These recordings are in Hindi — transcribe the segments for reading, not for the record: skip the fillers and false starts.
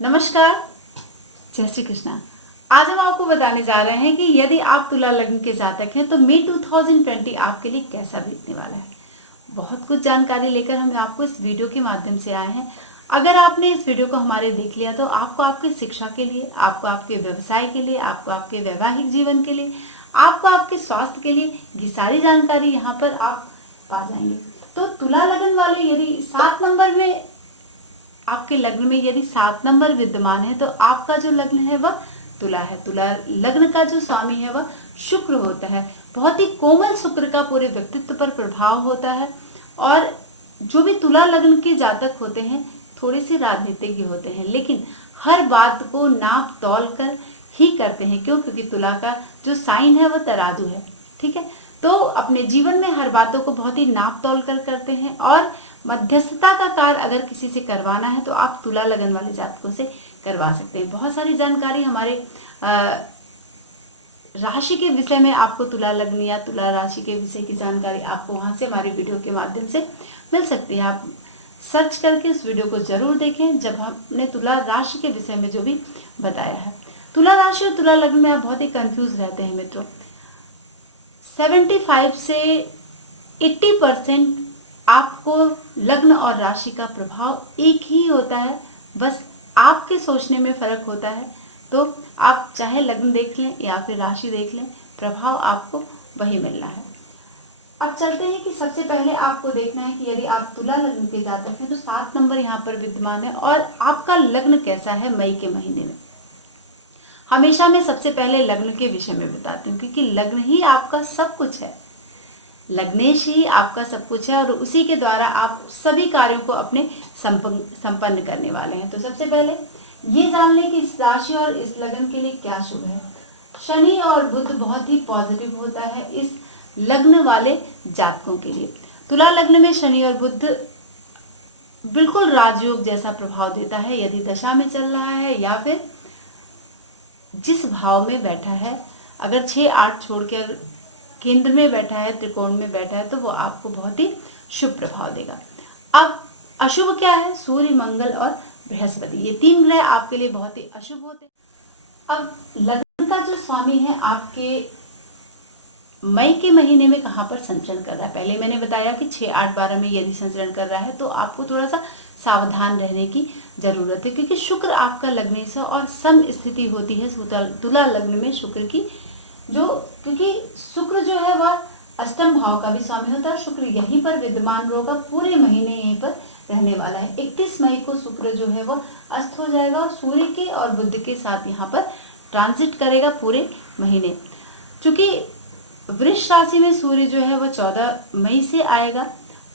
नमस्कार, जय श्री कृष्णा। आज हम आपको बताने जा रहे हैं कि यदि आप तुला लग्न के जातक हैं तो मई 2020 आपके लिए कैसा बीतने वाला है। बहुत कुछ जानकारी लेकर हम आपको इस वीडियो के माध्यम से आए हैं। अगर आपने इस वीडियो को हमारे देख लिया तो आपको आपकी शिक्षा के लिए, आपको आपके व्यवसाय के लिए, आपको आपके वैवाहिक जीवन के लिए, आपको आपके स्वास्थ्य के लिए ये सारी जानकारी यहाँ पर आप पा जाएंगे। तो तुला लग्न वाले यदि 7 नंबर में, आपके लग्न में यदि 7 नंबर विद्यमान है तो आपका जो लग्न है वह तुला है। तुला लग्न का जो स्वामी है वह शुक्र होता है। बहुत ही कोमल शुक्र का पूरे व्यक्तित्व पर प्रभाव होता है। और जो भी तुला लग्न के जातक होते हैं थोड़े से राजनीतिज्ञ होते हैं, लेकिन हर बात को नाप तौल कर ही करते हैं। क्योंकि तुला का जो साइन है वह तराजू है, ठीक है। तो अपने जीवन में हर बातों को बहुत ही नाप तौल कर करते हैं। और मध्यस्थता का कार्य अगर किसी से करवाना है तो आप तुला लगन वाले जातकों से करवा सकते हैं। बहुत सारी जानकारी हमारे राशि के विषय में आपको तुला लग्न या तुला राशि के विषय की जानकारी आपको वहां से हमारी वीडियो के माध्यम से मिल सकती है। आप सर्च करके उस वीडियो को जरूर देखें जब हमने तुला राशि के विषय में जो भी बताया है। तुला राशि और तुला लग्न में आप बहुत ही कंफ्यूज रहते हैं मित्रों। 75 से 80% आपको लग्न और राशि का प्रभाव एक ही होता है, बस आपके सोचने में फर्क होता है। तो आप चाहे लग्न देख लें या फिर राशि देख लें, प्रभाव आपको वही मिलना है। अब चलते हैं कि सबसे पहले आपको देखना है कि यदि आप तुला लग्न के जातक हैं तो 7 नंबर यहाँ पर विद्यमान है और आपका लग्न कैसा है मई के महीने में। हमेशा मैं सबसे पहले लग्न के विषय में बताती हूँ क्योंकि लग्न ही आपका सब कुछ है। लग्नेश ही आपका सब कुछ है और उसी के द्वारा आप सभी कार्यों को अपने संपन्न करने वाले हैं। तो सबसे पहले ये जान लें कि इस राशि और इस लग्न के लिए क्या शुभ है। शनि और बुध बहुत ही पॉजिटिव होता है इस लग्न वाले जातकों के लिए। तुला लग्न में शनि और बुध बिल्कुल राजयोग जैसा प्रभाव देता है यदि दशा में चल रहा है या फिर जिस भाव में बैठा है। अगर 6-8 छोड़कर केंद्र में बैठा है, त्रिकोण में बैठा है, तो वो आपको बहुत ही शुभ प्रभाव देगा। अब अशुभ क्या है? सूर्य, मंगल और बृहस्पति, ये 3 ग्रह आपके लिए बहुत ही अशुभ होते हैं। अब लग्न का जो स्वामी है आपके मई के महीने में कहाँ पर संचरण कर रहा है। पहले मैंने बताया कि 6, 8, 12 में यदि संचरण कर रहा है तो आपको थोड़ा सा सावधान रहने की जरूरत है क्योंकि शुक्र आपका लग्नेश है और सम स्थिति होती है तुला लग्न में शुक्र की। जो क्योंकि शुक्र जो है वह अष्टम भाव का भी स्वामी होता है। शुक्र यहीं पर विद्यमान होगा, पूरे महीने यहीं पर रहने वाला है। 31 मई को शुक्र जो है वह अस्त हो जाएगा और सूर्य के और बुध के साथ यहाँ पर ट्रांजिट करेगा पूरे महीने। चूंकि वृष राशि में सूर्य जो है वह 14 मई से आएगा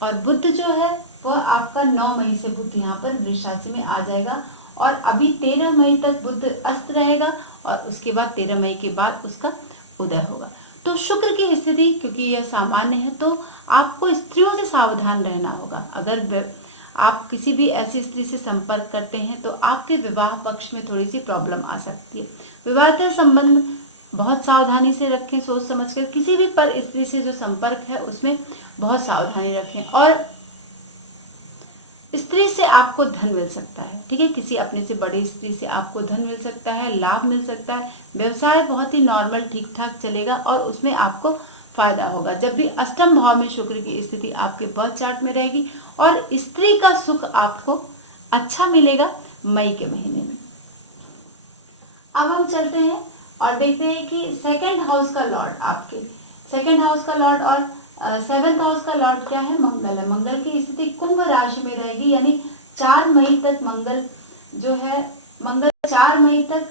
और बुध जो है वह आपका 9 मई से बुध यहाँ पर वृष राशि में आ जाएगा और अभी 13 मई तक बुध अस्त रहेगा और उसके बाद 13 मई के बाद उसका उदय होगा। तो शुक्र की स्थिति क्योंकि यह सामान्य है तो आपको स्त्रियों से सावधान रहना होगा। अगर आप किसी भी ऐसी स्त्री से संपर्क करते हैं तो आपके विवाह पक्ष में थोड़ी सी प्रॉब्लम आ सकती है। विवाहेतर संबंध बहुत सावधानी से रखें, सोच समझकर। किसी भी पर स्त्री से जो संपर्क है उसमें बहुत सावधानी रखें। और स्त्री से आपको धन मिल सकता है, ठीक है। किसी अपने से बड़ी स्त्री से आपको धन मिल सकता है, लाभ मिल सकता है। व्यवसाय बहुत ही नॉर्मल ठीक ठाक चलेगा और उसमें आपको फायदा होगा। जब भी अष्टम भाव में शुक्र की स्थिति आपके बर्थ चार्ट में रहेगी और स्त्री का सुख आपको अच्छा मिलेगा मई के महीने में। अब हम चलते हैं और देखते हैं कि सेकंड हाउस का लॉर्ड, आपके सेकंड हाउस का लॉर्ड और 7th हाउस का लॉर्ड क्या है? मंगल है। मंगल की स्थिति कुंभ राशि में रहेगी, यानी 4 मई तक मंगल जो है, मंगल 4 मई तक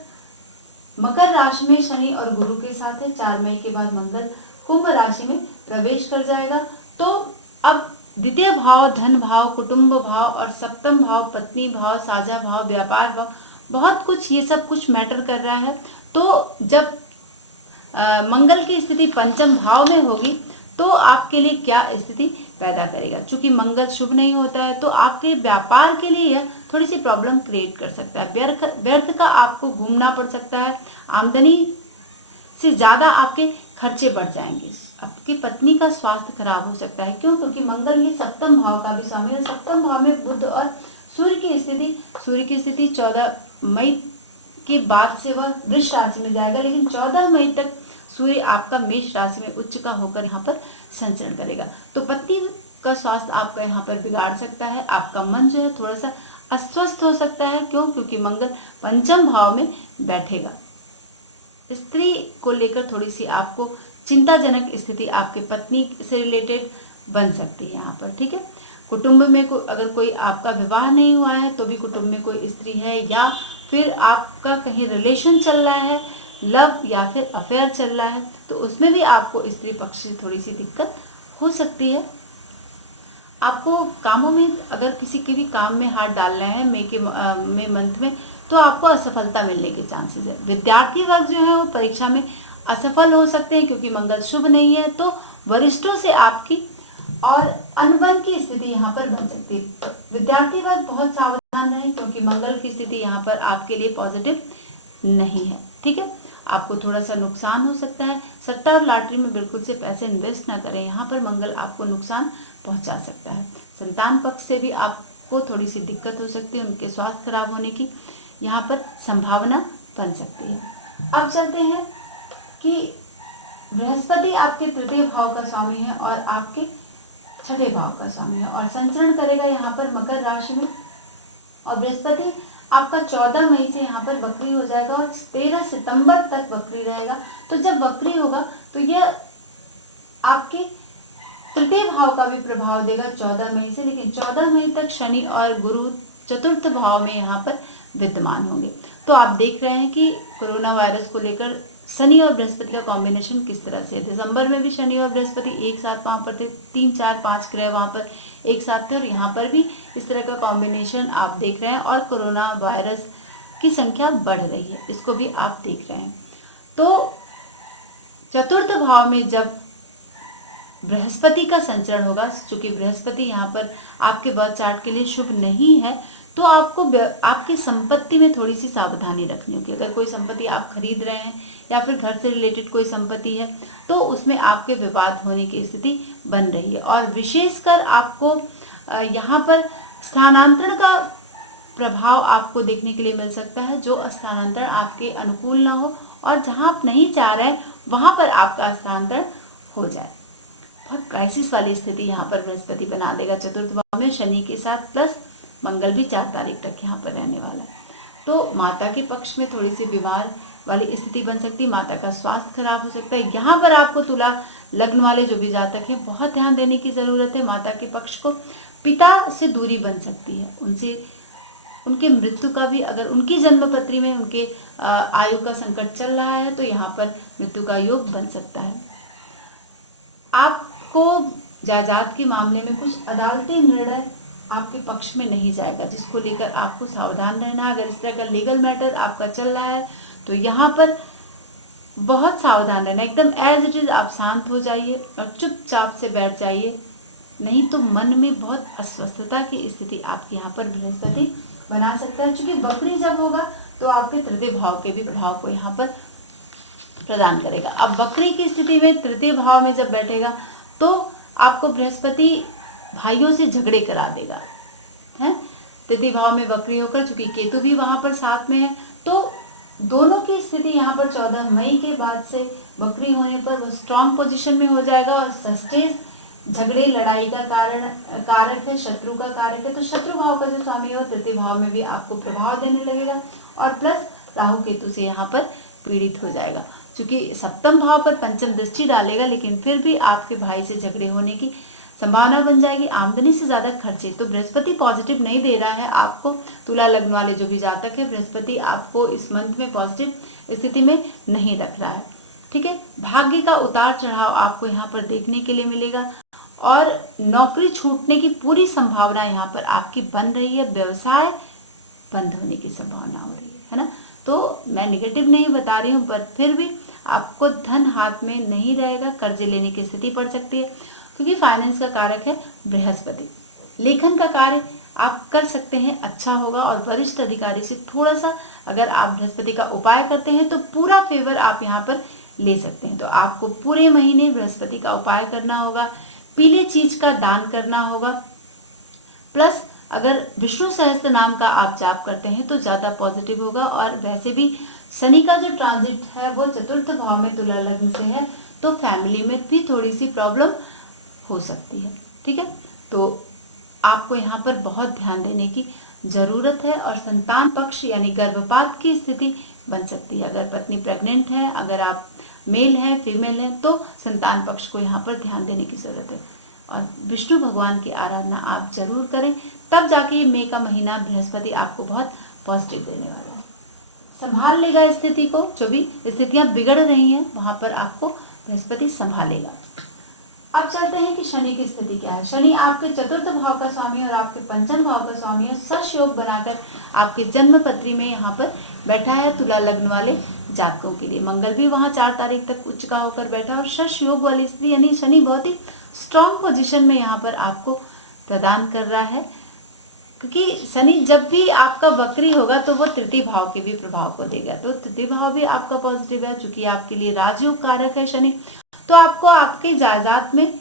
मकर राशि में शनि और गुरु के साथ है। 4 मई के बाद मंगल कुंभ राशि में प्रवेश कर जाएगा। तो अब द्वितीय भाव, धन भाव, कुटुंब भाव और सप्तम भाव, पत्नी भाव, साझा भाव, व्यापार भाव, बहुत कुछ ये सब कुछ मैटर कर रहा है। तो जब मंगल की स्थिति पंचम भाव में होगी तो आपके लिए क्या स्थिति पैदा करेगा। चूंकि मंगल शुभ नहीं होता है तो आपके व्यापार के लिए यह थोड़ी सी प्रॉब्लम क्रिएट कर सकता है। व्यर्थ का आपको घूमना पड़ सकता है, आमदनी से ज्यादा आपके खर्चे बढ़ जाएंगे। आपकी पत्नी का स्वास्थ्य खराब हो सकता है। क्यों? क्योंकि मंगल ये सप्तम भाव का भी स्वामी है। सप्तम भाव में बुध और सूर्य की स्थिति 14 मई के बाद से वह वृष राशि में जाएगा, लेकिन 14 मई तक सूर्य आपका मेष राशि में उच्च का होकर यहाँ पर संचरण करेगा। तो पत्नी का स्वास्थ्य आपका यहाँ पर बिगाड़ सकता है, आपका मन जो है थोड़ा सा अस्वस्थ हो सकता है। क्यों? क्योंकि मंगल पंचम भाव में बैठेगा। स्त्री को लेकर थोड़ी सी आपको चिंताजनक स्थिति आपके पत्नी से रिलेटेड बन सकती है यहाँ पर, ठीक है। कुटुंब में अगर कोई आपका विवाह नहीं हुआ है तो भी कुटुंब में कोई स्त्री है, या फिर आपका कहीं रिलेशन चल रहा है, लव या फिर अफेयर चल रहा है, तो उसमें भी आपको स्त्री पक्ष से थोड़ी सी दिक्कत हो सकती है। आपको कामों में अगर किसी के भी काम में हाथ डाल रहे हैं मई मंथ में, तो आपको असफलता मिलने के चांसेस है। विद्यार्थी वर्ग जो है वो परीक्षा में असफल हो सकते हैं क्योंकि मंगल शुभ नहीं है, तो वरिष्ठों से आपकी और अनबन की स्थिति यहाँ पर बन सकती है। विद्यार्थी वर्ग बहुत सावधान रहें क्योंकि मंगल की स्थिति यहाँ पर आपके लिए पॉजिटिव नहीं है, ठीक है। आपको थोड़ा सा नुकसान हो सकता है। सट्टा और लॉटरी में बिल्कुल से पैसे इन्वेस्ट ना करें, यहाँ पर मंगल आपको नुकसान पहुंचा सकता है। संतान पक्ष से भी आपको थोड़ी सी दिक्कत हो सकती है, उनके स्वास्थ्य खराब होने की यहाँ पर संभावना बन सकती है। अब चलते हैं कि बृहस्पति आपके तृतीय भाव का स्वामी है और आपके छठे भाव का स्वामी है और संचरण करेगा यहाँ पर मकर राशि में। और बृहस्पति आपका 14 मई से यहाँ पर वक्री हो जाएगा और 13 सितंबर तक वक्री रहेगा। तो जब वक्री होगा तो यह आपके तृतीय भाव का भी प्रभाव देगा 14 मई से, लेकिन 14 मई तक शनि और गुरु चतुर्थ भाव में यहाँ पर विद्यमान होंगे। तो आप देख रहे हैं कि कोरोना वायरस को लेकर शनि और बृहस्पति का कॉम्बिनेशन किस तरह से है। दिसंबर में भी शनि और बृहस्पति एक साथ वहाँ पर थे, 3 4 5 ग्रह वहाँ पर एक साथ थे, और यहाँ पर भी इस तरह का कॉम्बिनेशन आप देख रहे हैं। और कोरोना वायरस की संख्या बढ़ रही है, इसको भी आप देख रहे हैं। तो चतुर्थ भाव में जब बृहस्पति का संचरण होगा, चूंकि बृहस्पति यहाँ पर आपके बर्थ चार्ट के लिए शुभ नहीं है, तो आपको आपकी संपत्ति में थोड़ी सी सावधानी रखनी होगी। अगर कोई संपत्ति आप खरीद रहे हैं या फिर घर से रिलेटेड कोई संपत्ति है तो उसमें आपके विवाद होने की स्थिति बन रही है। और विशेषकर आपको यहाँ पर स्थानांतरण का प्रभाव आपको देखने के लिए मिल सकता है, जो स्थानांतरण आपके अनुकूल ना हो और जहाँ आप नहीं चाह रहे वहाँ पर आपका स्थानांतरण हो जाए। बहुत क्राइसिस वाली स्थिति यहाँ पर बृहस्पति बना देगा चतुर्थ भाव में शनि के साथ, प्लस मंगल भी 4 तारीख तक यहाँ पर रहने वाला है। तो माता के पक्ष में थोड़ी सी बीमार वाली स्थिति बन सकती है, माता का स्वास्थ्य खराब हो सकता है। यहाँ पर आपको तुला लग्न वाले जो भी जातक हैं बहुत ध्यान देने की जरूरत है। माता के पक्ष को पिता से दूरी बन सकती है, उनसे उनके मृत्यु का भी, अगर उनकी जन्मपत्री में उनके आयु का संकट चल रहा है तो यहाँ पर मृत्यु का योग बन सकता है। आपको जायदाद के मामले में कुछ अदालती निर्णय आपके पक्ष में नहीं जाएगा, जिसको लेकर आपको सावधान रहना। अगर इस तरह का लीगल मैटर आपका चल रहा है तो यहाँ पर बहुत सावधान रहना, एकदम एज इट इज आप शांत हो जाइए और चुपचाप से बैठ जाइए, नहीं तो मन में बहुत अस्वस्थता की स्थिति आपके यहाँ पर बृहस्पति बना सकता है। क्योंकि वक्री जब होगा तो आपके तृतीय भाव के भी प्रभाव को यहाँ पर प्रदान करेगा। अब वक्री की स्थिति में तृतीय भाव में जब बैठेगा तो आपको बृहस्पति भाइयों से झगड़े करा देगा, है। तृतीय भाव में वक्री होकर, चूंकि केतु भी वहां पर साथ में है, तो दोनों की स्थिति यहाँ पर 14 मई के बाद से वक्री होने पर वो स्ट्रांग पोजीशन में हो जाएगा और सस्टेज झगड़े लड़ाई का कारक है, शत्रु का कारक है। तो शत्रु भाव का जो स्वामी है तृतीय भाव में भी आपको प्रभाव देने लगेगा और प्लस राहु केतु से यहाँ पर पीड़ित हो जाएगा। चूंकि सप्तम भाव पर पंचम दृष्टि डालेगा, लेकिन फिर भी आपके भाई से झगड़े होने की संभावना बन जाएगी। आमदनी से ज्यादा खर्चे, तो बृहस्पति पॉजिटिव नहीं दे रहा है आपको। तुला लग्न वाले जो भी जातक है, बृहस्पति आपको इस मंथ में पॉजिटिव स्थिति में नहीं रख रहा है, ठीक है। भाग्य का उतार चढ़ाव आपको यहाँ पर देखने के लिए मिलेगा और नौकरी छूटने की पूरी संभावना यहाँ पर आपकी बन रही है। व्यवसाय बंद होने की संभावना हो रही है ना। तो मैं नेगेटिव नहीं बता रही हूँ, पर फिर भी आपको धन हाथ में नहीं रहेगा, कर्जे लेने की स्थिति पड़ सकती है, क्योंकि फाइनेंस का कारक है बृहस्पति। लेखन का कार्य आप कर सकते हैं, अच्छा होगा। और वरिष्ठ अधिकारी से थोड़ा सा अगर आप बृहस्पति का उपाय करते हैं तो पूरा फेवर आप यहाँ पर ले सकते हैं। तो आपको पूरे महीने बृहस्पति का उपाय करना होगा, पीले चीज का दान करना होगा, प्लस अगर विष्णु सहस्त्र नाम का आप जाप करते हैं तो ज़्यादा पॉजिटिव होगा। और वैसे भी शनि का जो ट्रांजिट है वो चतुर्थ भाव में तुला लग्न से है, तो फैमिली में भी थोड़ी सी प्रॉब्लम हो सकती है। ठीक है, तो आपको यहाँ पर बहुत ध्यान देने की ज़रूरत है। और संतान पक्ष यानी गर्भपात की स्थिति बन सकती है। अगर पत्नी प्रेग्नेंट है, अगर आप मेल हैं फीमेल हैं, तो संतान पक्ष को यहाँ पर ध्यान देने की ज़रूरत है। और विष्णु भगवान की आराधना आप जरूर करें, तब जाके ये मई का महीना बृहस्पति आपको बहुत पॉजिटिव देने वाला है, संभाल लेगा स्थिति को। जो भी स्थितियां बिगड़ रही हैं वहां पर आपको बृहस्पति संभालेगा। अब चलते हैं कि शनि की स्थिति क्या है। शनि आपके चतुर्थ भाव का स्वामी और आपके पंचम भाव का स्वामी है। सश योग बनाकर आपके जन्म पत्री में यहाँ पर बैठा है तुला लग्न वाले जातकों के लिए। मंगल भी वहाँ 4 तारीख तक उच्च का होकर बैठा, और शश योग वाली स्थिति यानी शनि बहुत ही स्ट्रॉन्ग पोजिशन में यहाँ पर आपको प्रदान कर रहा है। क्योंकि शनि जब भी आपका वक्री होगा तो वो तृतीय भाव के भी प्रभाव को देगा, तो तृतीय भाव भी आपका पॉजिटिव है। चूंकि आपके लिए राजयोग कारक है शनि, तो आपको आपके जायदाद में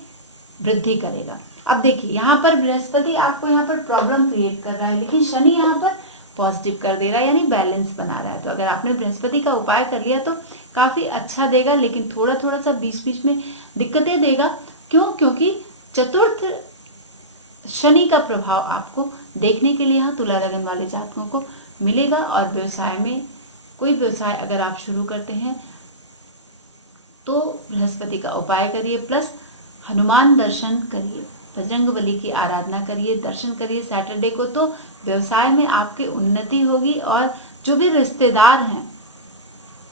वृद्धि करेगा। अब देखिए यहाँ पर बृहस्पति आपको यहाँ पर प्रॉब्लम क्रिएट कर रहा है, लेकिन शनि यहाँ पर पॉजिटिव कर दे रहा है, यानी बैलेंस बना रहा है। तो अगर आपने बृहस्पति का उपाय कर लिया तो काफी अच्छा देगा, लेकिन थोड़ा थोड़ा सा बीच बीच में दिक्कतें देगा। क्यों? क्योंकि चतुर्थ शनि का प्रभाव आपको देखने के लिए यहाँ तुला लगन वाले जातकों को मिलेगा। और व्यवसाय में कोई व्यवसाय अगर आप शुरू करते हैं तो बृहस्पति का उपाय करिए, प्लस हनुमान दर्शन करिए, बजरंगबली की आराधना करिए, दर्शन करिए सैटरडे को, तो व्यवसाय में आपकी उन्नति होगी। और जो भी रिश्तेदार हैं,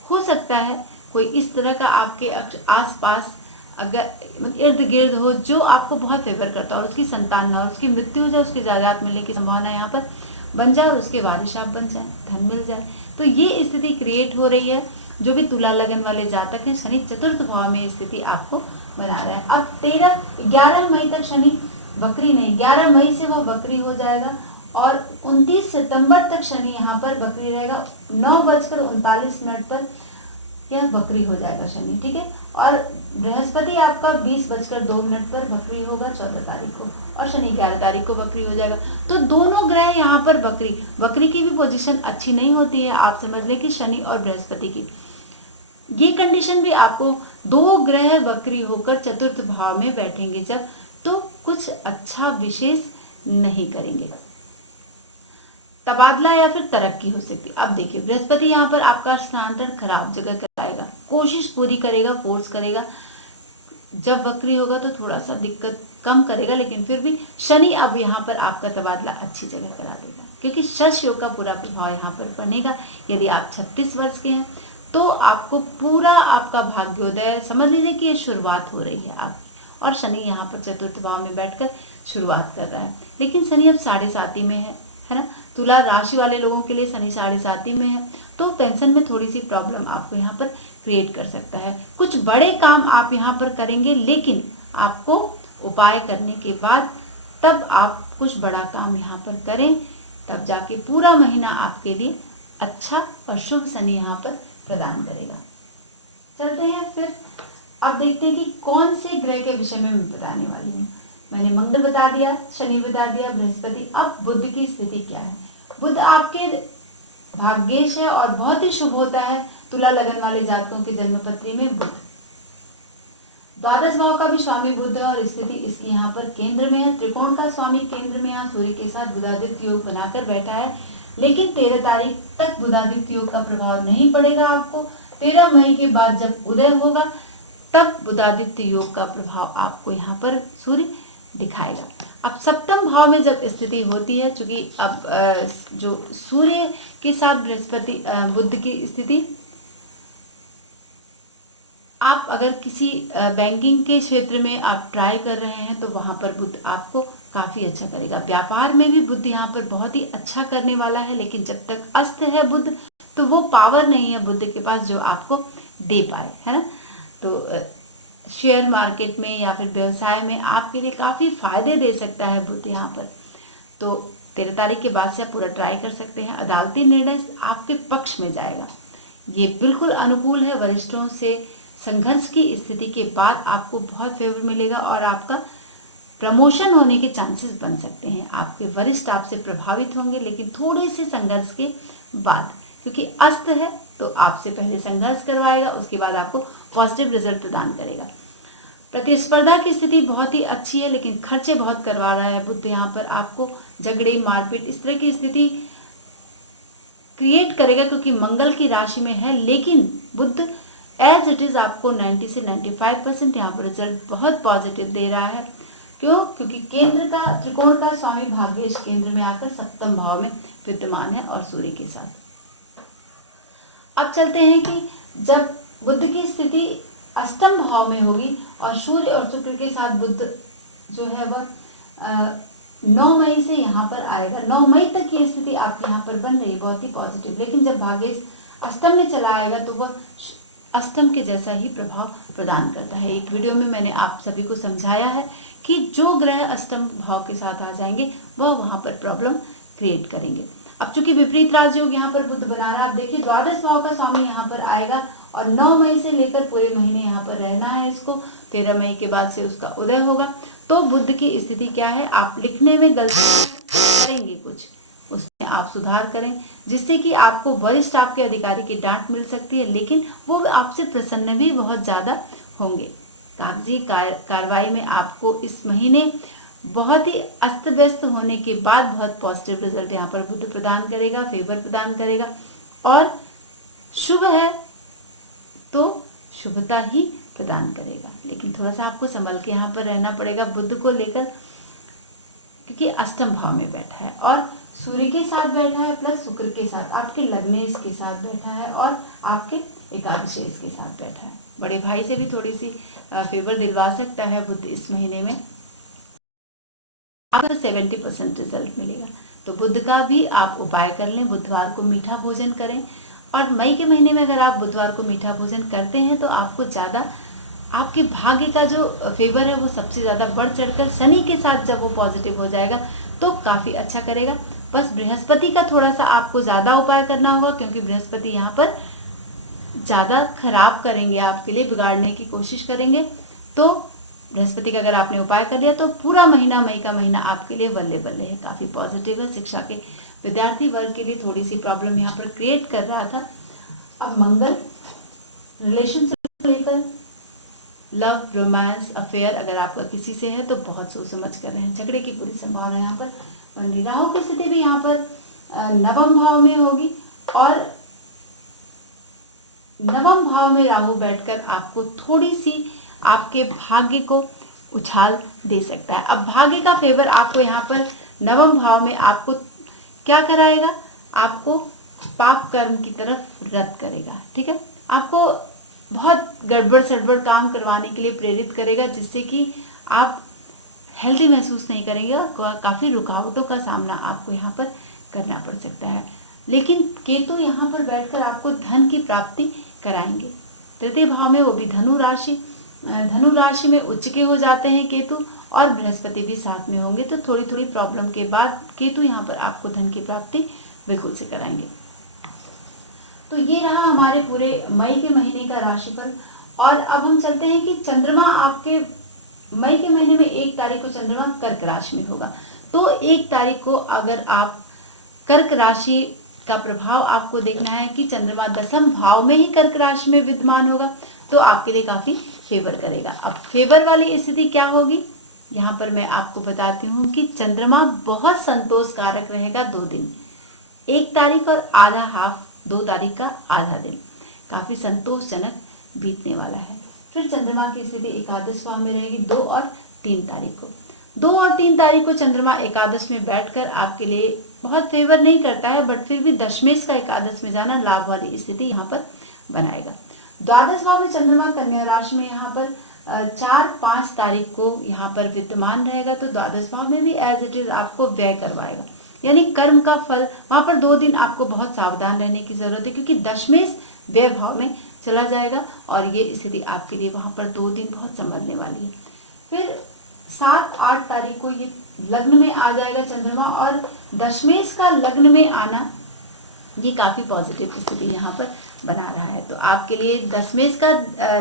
हो सकता है कोई इस तरह का आपके आसपास अगर इर्द गिर्द हो जो आपको बहुत फेवर करता है, और उसकी संतान ना हो, उसकी मृत्यु हो जाए, उसकी जायदाद मिलने की संभावना यहाँ पर बन जाए, और उसके वारिस आप बन जाए, धन मिल जाए। तो ये स्थिति क्रिएट हो रही है। जो भी तुला लगन वाले जातक हैं, शनि चतुर्थ भाव में स्थिति आपको बना रहा है। अब 11 मई तक शनि वक्री नहीं, 11 मई से वह वक्री हो जाएगा, और 29 सितंबर तक शनि यहाँ पर वक्री रहेगा। 9:39 पर यह वक्री हो जाएगा शनि। ठीक है, और बृहस्पति आपका 20:02 पर वक्री होगा 14 तारीख को, और शनि 11 तारीख को वक्री हो जाएगा। तो दोनों ग्रह यहाँ पर वक्री की भी पोजीशन अच्छी नहीं होती है। आप समझ लें कि शनि और बृहस्पति की ये कंडीशन भी आपको, 2 ग्रह वक्री होकर चतुर्थ भाव में बैठेंगे जब, तो कुछ अच्छा विशेष नहीं करेंगे, तबादला या फिर तरक्की हो सकती है। अब देखिए बृहस्पति यहाँ पर आपका स्थानांतरण खराब जगह कराएगा, कोशिश पूरी करेगा, फोर्स करेगा। जब वक्री होगा तो थोड़ा सा दिक्कत कम करेगा, लेकिन फिर भी शनि अब यहाँ पर आपका तबादला अच्छी जगह करा देगा, क्योंकि शश योग का पूरा प्रभाव यहाँ पर बनेगा। यदि आप 36 वर्ष के हैं तो आपको पूरा आपका भाग्योदय समझ लीजिए कि ये शुरुआत हो रही है आपकी, और शनि यहाँ पर चतुर्थ भाव में बैठकर शुरुआत कर रहा है। लेकिन शनि अब 7.5 में है ना। तुला राशि वाले लोगों के लिए शनि 7.5 में है, तो टेंशन में थोड़ी सी प्रॉब्लम आपको यहाँ पर क्रिएट कर सकता है। कुछ बड़े काम आप यहाँ पर करेंगे, लेकिन आपको उपाय करने के बाद तब आप कुछ बड़ा काम यहाँ पर करें, तब जाके पूरा महीना आपके लिए अच्छा और शुभ शनि यहाँ पर प्रदान करेगा। चलते हैं फिर, अब देखते हैं कि कौन से ग्रह के विषय में मैं बताने वाली हूँ। मैंने मंगल बता दिया, शनि बता दिया, बृहस्पति। अब बुध की स्थिति क्या है। बुध आपके भाग्येश है और बहुत ही शुभ होता है तुला लगन वाले जातकों के जन्म पत्री में। बुध द्वादश भाव का भी स्वामी बुध है, और स्थिति इसकी यहाँ पर केंद्र में है। त्रिकोण का स्वामी केंद्र में यहाँ सूर्य के साथ बुधादित्य योग बनाकर बैठा है, लेकिन 13 तारीख तक बुधादित्य योग का प्रभाव नहीं पड़ेगा आपको। 13 मई के बाद जब उदय होगा तब बुधादित्य योग का प्रभाव आपको यहाँ पर सूर्य दिखाएगा। अब सप्तम भाव में जब स्थिति होती है, चूंकि अब जो सूर्य के साथ बृहस्पति बुध की स्थिति, आप अगर किसी बैंकिंग के क्षेत्र में आप ट्राई कर रहे हैं तो वहां पर बुध आपको काफी अच्छा करेगा। व्यापार में भी बुध यहाँ पर बहुत ही अच्छा करने वाला है, लेकिन जब तक अस्त है बुध तो वो पावर नहीं है बुध के पास जो आपको दे पाए, है ना। तो शेयर मार्केट में या फिर व्यवसाय में आपके लिए काफी फायदे दे सकता है बुध यहाँ पर। तो 13 तारीख के बाद से आप पूरा ट्राई कर सकते हैं। अदालती निर्णय आपके पक्ष में जाएगा, ये बिल्कुल अनुकूल है। वरिष्ठों से संघर्ष की स्थिति के बाद आपको बहुत फेवर मिलेगा, और आपका प्रमोशन होने के चांसेस बन सकते हैं। आपके वरिष्ठ आपसे प्रभावित होंगे, लेकिन थोड़े से संघर्ष के बाद, क्योंकि अस्त है तो आपसे पहले संघर्ष करवाएगा, उसके बाद आपको पॉजिटिव रिजल्ट प्रदान करेगा। प्रतिस्पर्धा की स्थिति बहुत ही अच्छी है, लेकिन खर्चे बहुत करवा रहा है बुध यहाँ पर। आपको झगड़े, मारपीट, इस तरह की स्थिति क्रिएट करेगा, क्योंकि मंगल की राशि में है। लेकिन बुध एज इट इज आपको 90 से 95% यहाँ पर रिजल्ट बहुत पॉजिटिव दे रहा है। क्यों? क्योंकि केंद्र का, त्रिकोण का स्वामी भाग्येश केंद्र में आकर सप्तम भाव में विद्यमान है और सूर्य के साथ। अब चलते हैं कि जब बुध की स्थिति अष्टम भाव में होगी और सूर्य और शुक्र के साथ बुध जो है वह 9 मई से यहाँ पर आएगा। 9 मई तक ये स्थिति आपके यहाँ पर बन रही है, बहुत ही पॉजिटिव। लेकिन जब भाग्येश अष्टम में चला आएगा तो वह अष्टम के जैसा ही प्रभाव प्रदान करता है। एक वीडियो में मैंने आप सभी को समझाया है कि जो ग्रह अष्टम भाव के साथ आ जाएंगे वह वहाँ पर प्रॉब्लम क्रिएट करेंगे। अब चूंकि विपरीत राजयोग यहाँ पर बुध बना रहा है, आप देखिए द्वादश भाव का स्वामी यहाँ पर आएगा और 9 मई से लेकर पूरे महीने यहाँ पर रहना है इसको। 13 मई के बाद से उसका उदय होगा। तो बुध की स्थिति क्या है? आप लिखने में गलती करेंगे कुछ, उसमें आप सुधार करें, जिससे कि आपको वरिष्ठ आपके अधिकारी की डांट मिल सकती है, लेकिन वो आपसे प्रसन्न भी बहुत ज़्यादा होंगे। कागजी कार्रवाई में आपको इस महीने बहुत ही अस्त व्यस्त होने के बाद बहुत पॉजिटिव रिजल्ट यहाँ पर बुध प्रदान करेगा, फेवर प्रदान करेगा। और शुभ है तो शुभता ही प्रदान करेगा, लेकिन थोड़ा सा आपको संभल के यहाँ पर रहना पड़ेगा बुध को लेकर, क्योंकि अष्टम भाव में बैठा है और सूर्य के साथ बैठा है, प्लस शुक्र के साथ, आपके लग्नेश के साथ बैठा है और आपके एकादशेश के साथ बैठा है। बड़े भाई से भी थोड़ी सी फेवर दिलवा सकता है बुध इस महीने में। आपको 70% रिजल्ट मिलेगा। तो बुध का भी आप उपाय कर लें, बुधवार को मीठा भोजन करें। और मई के महीने में अगर आप बुधवार को मीठा भोजन करते हैं तो आपको ज़्यादा, आपके भाग्य का जो फेवर है वो सबसे ज़्यादा बढ़ चढ़कर शनि के साथ जब वो पॉजिटिव हो जाएगा तो काफ़ी अच्छा करेगा। बस बृहस्पति का थोड़ा सा आपको ज़्यादा उपाय करना होगा, क्योंकि बृहस्पति यहाँ पर ज़्यादा खराब करेंगे, आपके लिए बिगाड़ने की कोशिश करेंगे। तो बृहस्पति का अगर आपने उपाय कर लिया तो पूरा महीना, मई का महीना आपके लिए बल्ले बल्ले है, काफ़ी पॉजिटिव है। शिक्षा के विद्यार्थी वर्ग के लिए थोड़ी सी प्रॉब्लम यहाँ पर क्रिएट कर रहा था। अब मंगल रिलेशनशिप लेकर, लव, रोमांस, अफेयर अगर आपका किसी से है तो बहुत सोच समझ कर रहे हैं, झगड़े की पूरी संभावना यहाँ पर बन रही। राहु की स्थिति भी यहाँ पर नवम भाव में होगी और नवम भाव में राहु बैठकर आपको थोड़ी सी आपके भाग्य को उछाल दे सकता है। अब भाग्य का फेवर आपको यहाँ पर नवम भाव में आपको क्या कराएगा? आपको पाप कर्म की तरफ रद्द करेगा। ठीक है, आपको बहुत गड़बड़ सड़बड़ काम करवाने के लिए प्रेरित करेगा, जिससे कि आप हेल्दी महसूस नहीं करेंगे और काफ़ी रुकावटों का सामना आपको यहाँ पर करना पड़ सकता है। लेकिन केतु यहाँ पर बैठकर आपको धन की प्राप्ति कराएंगे। तृतीय भाव में, वो भी धनु राशि में उच्च के हो जाते हैं केतु, और बृहस्पति भी साथ में होंगे। तो थोड़ी थोड़ी प्रॉब्लम के बाद केतु यहाँ पर आपको धन की प्राप्ति बिल्कुल से कराएंगे। तो ये रहा हमारे पूरे मई के महीने का राशिफल। और अब हम चलते हैं कि चंद्रमा आपके मई के महीने में 1 तारीख को चंद्रमा कर्क राशि में होगा। तो 1 तारीख को अगर आप कर्क राशि का प्रभाव आपको देखना है कि चंद्रमा 10वें भाव में ही कर्क राशि में विद्यमान होगा, तो आपके लिए काफ़ी फेवर करेगा। अब फेवर वाली स्थिति क्या होगी, यहाँ पर मैं आपको बताती हूँ कि चंद्रमा बहुत संतोषकारक रहेगा 2 दिन, 1 तारीख और आधा हाफ 2 तारीख का आधा दिन काफ़ी संतोषजनक बीतने वाला है। फिर चंद्रमा की स्थिति एकादश भाव में रहेगी 2 और 3 तारीख को। 2 और 3 तारीख को चंद्रमा एकादश में बैठकर आपके लिए बहुत फेवर नहीं करता है, बट फिर भी दशमेश का एकादश में जाना लाभ वाली स्थिति यहाँ पर बनाएगा। द्वादश भाव में चंद्रमा कन्या राशि में यहाँ पर 4-5 तारीख को यहाँ पर विद्यमान रहेगा। तो द्वादश भाव में भी एज इट इज आपको व्यय करवाएगा, यानी कर्म का फल। वहाँ पर 2 दिन आपको बहुत सावधान रहने की जरूरत है, क्योंकि दशमेश व्यय भाव में चला जाएगा और ये स्थिति आपके लिए वहाँ पर 2 दिन बहुत संभलने वाली है। फिर 7-8 तारीख को ये लग्न में आ जाएगा चंद्रमा, और दशमेश का लग्न में आना ये काफ़ी पॉजिटिव स्थिति यहाँ पर बना रहा है। तो आपके लिए दशमेश का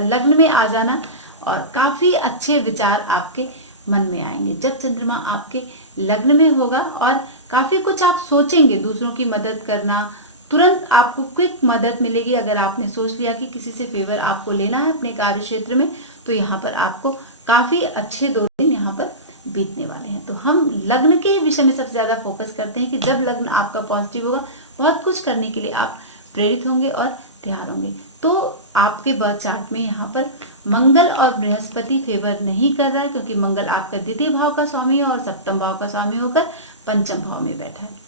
लग्न में आ जाना और काफ़ी अच्छे विचार आपके मन में आएंगे। जब चंद्रमा आपके लग्न में होगा और काफी कुछ आप सोचेंगे, दूसरों की मदद करना, तुरंत आपको क्विक मदद मिलेगी। अगर आपने सोच लिया कि किसी से फेवर आपको लेना है अपने कार्य क्षेत्र में, तो यहाँ पर आपको काफी अच्छे 2 दिन यहाँ पर बीतने वाले हैं। तो हम लग्न के विषय में सबसे ज्यादा फोकस करते हैं कि जब लग्न आपका पॉजिटिव होगा, बहुत कुछ करने के लिए आप प्रेरित होंगे और तैयार होंगे। तो आपके बर्थ चार्ट में यहाँ पर मंगल और बृहस्पति फेवर नहीं कर रहा है, क्योंकि मंगल आपका द्वितीय भाव का स्वामी है और सप्तम भाव का स्वामी होकर पंचम भाव में बैठा है।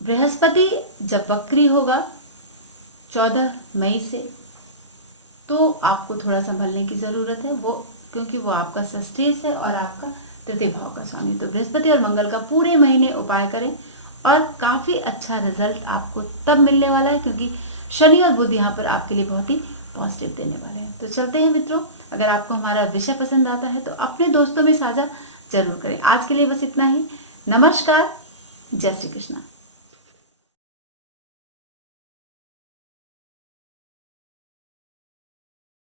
बृहस्पति जब वक्री होगा 14 मई से, तो आपको थोड़ा संभलने की जरूरत है, वो क्योंकि वो आपका षष्ठेश है और आपका तृतीय भाव का स्वामी। तो बृहस्पति और मंगल का पूरे महीने उपाय करें और काफी अच्छा रिजल्ट आपको तब मिलने वाला है, क्योंकि शनि और बुध यहाँ पर आपके लिए बहुत ही पॉजिटिव देने वाले हैं। तो चलते हैं मित्रों, अगर आपको हमारा विषय पसंद आता है तो अपने दोस्तों में साझा जरूर करें। आज के लिए बस इतना ही। नमस्कार, जय श्री कृष्ण।